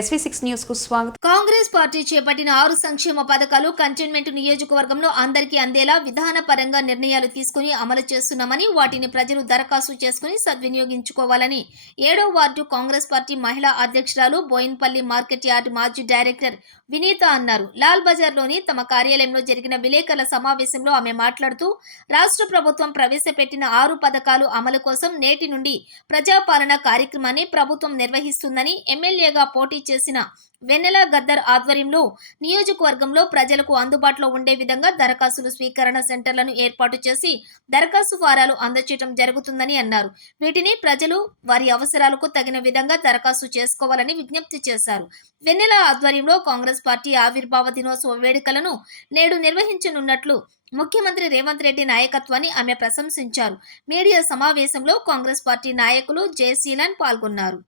SV6 news కు స్వాగతం. Congress party చేపట్టిన 6 సంక్షేమ పథకాలు కంటోన్మెంట్ నియోజకవర్గంలో అందరికీ అందేలా విధానపరంగా నిర్ణయాలు తీసుకుని అమలు చేస్తున్నామని, వాటిని ప్రజలు దరఖాస్తు చేసుకుని సద్వినియోగించుకోవాలని 7వ వార్డు కాంగ్రెస్ పార్టీ మహిళా అధ్యక్షురాలు బోయిన్పల్లి మార్కెట్ యార్డ్ మాజీ డైరెక్టర్ వినీత అన్నారు. లాల్ బజార్లోని తమ కార్యాలయంలో జరిగిన విలేకరుల సమావేశంలో ఆమె మాట్లాడుతూ, రాష్ట్ర ప్రభుత్వం ప్రవేశపెట్టిన 6 పథకాలు అమలు కోసం నేటి నుండి ప్రజాపాలన కార్యక్రమాన్ని ప్రభుత్వం నిర్వహిస్తుందని, ఎమ్మెల్యేగా పోటీ చేసిన వెన్నెల గద్దర్ ఆధ్వర్యంలో నియోజకవర్గంలో ప్రజలకు అందుబాటులో ఉండే విధంగా దరఖాస్తుల స్వీకరణ సెంటర్లను ఏర్పాటు చేసి దరఖాస్తు ఫారాలు అందజేయడం జరుగుతుందని అన్నారు. వీటిని ప్రజలు వారి అవసరాలకు తగిన విధంగా దరఖాస్తు చేసుకోవాలని విజ్ఞప్తి చేశారు. వెన్నెల ఆధ్వర్యంలో కాంగ్రెస్ పార్టీ ఆవిర్భావ దినోత్సవ వేడుకలను నేడు నిర్వహించనున్నట్లు ముఖ్యమంత్రి రేవంత్ రెడ్డి నాయకత్వాన్ని ఆమె ప్రశంసించారు. మీడియా సమావేశంలో కాంగ్రెస్ పార్టీ నాయకులు జయశీలన్ పాల్గొన్నారు.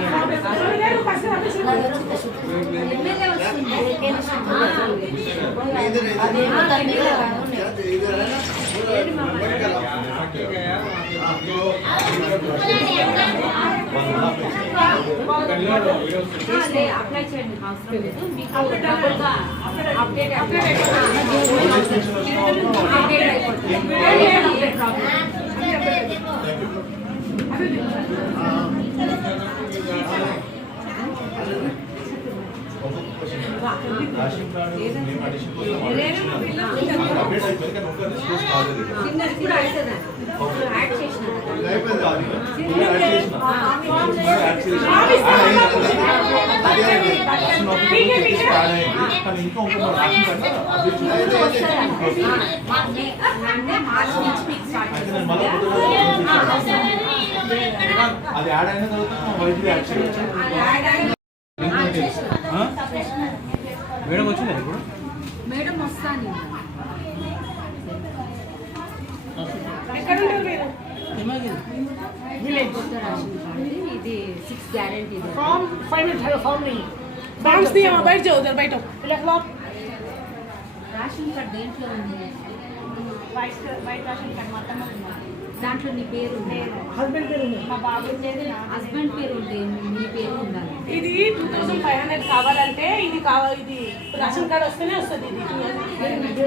అప్లై చేయండి, అవసరం లేదు. మీకు అప్డేట్ రేషన్ కార్డు మేము అడిషన్ కోసం అప్డేట్ అయిపోయింది కానీ ఇంకా రిస్పాన్స్ కాలేదు. యాడ్ చేసిన అయిపోయింది కాదు యాడ్ చేసిన కానీ ఇంకా ఉంటుంది రేషన్ కార్డు అది యాడ్ అయిన తర్వాత వైద్యులు యాడ్ చేయవచ్చు. మేడం వచ్చిందా ఇప్పుడు? మేడం వస్తాను. ఇది 6 గ్యారెంటీ फॉर्म 5 मिनट है फॉर्म नहीं बैंक्स दिए वहां बैठ जाओ उधर बैठो लिखो आप రేషన్ కార్డ్ దేంట్లో ఉంది? వైట్ రేషన్ కార్డ్ మొత్తం దాంట్లో నీ పేరు హస్బెండ్ పేరు ఉంది మా బాబు హస్బెండ్ పేరు ఉంటే నీ పేరు ఉండాలి. ఇది 2500 కావాలంటే ఇది రేషన్ కార్డ్ వస్తేనే వస్తుంది ఇది